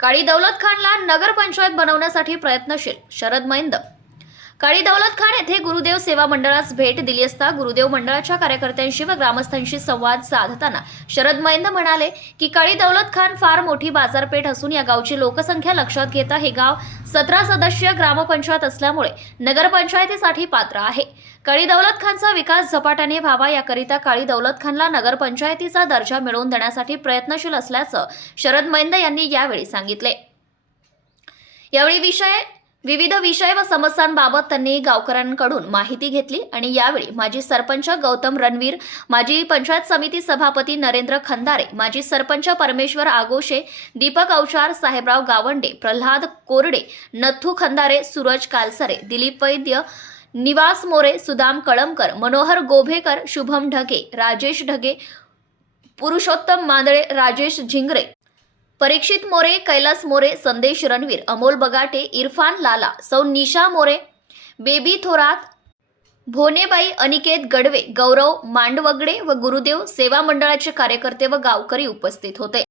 काळी दौलत खानला नगरपंचायत बनवण्यासाठी प्रयत्नशील शरद मैंद काळी दौलत खान येथे गुरुदेव सेवा मंडळास भेट दिली असता गुरुदेव मंडळाच्या कार्यकर्त्यांशी व ग्रामस्थांशी संवाद साधताना शरद मैंद म्हणाले की काळी दौलत खान फार मोठी बाजारपेठ असून या गावची लोकसंख्या लक्षात घेता हे गाव सतरा सदस्य ग्रामपंचायत असल्यामुळे नगरपंचायतीसाठी पात्र आहे. काळी दौलत खानचा विकास झपाट्याने व्हावा याकरिता काळी दौलत खानला नगरपंचायतीचा दर्जा मिळवून देण्यासाठी प्रयत्नशील असल्याचं शरद मैंद यांनी यावेळी सांगितले. यावेळी विषय विविध विषय व समस्यांबाबत त्यांनी गावकऱ्यांकडून माहिती घेतली आणि यावेळी माजी सरपंच गौतम रणवीर माजी पंचायत समिती सभापती नरेंद्र खंदारे माजी सरपंच परमेश्वर आगोशे दीपक अवचार साहेबराव गावंडे प्रल्हाद कोरडे नथू खंदारे सूरज कालसरे दिलीप वैद्य निवास मोरे सुदाम कळमकर मनोहर गोभेकर शुभम ढगे राजेश ढगे पुरुषोत्तम मांदळे राजेश झिंगरे परीक्षित मोरे कैलास मोरे संदेश रणवीर अमोल बगाटे इरफान लाला सौ निशा मोरे बेबी थोरात भोनेबाई अनिकेत गडवे गौरव मांडवगडे व गुरुदेव सेवा मंडळाचे कार्यकर्ते व गावकरी उपस्थित होते.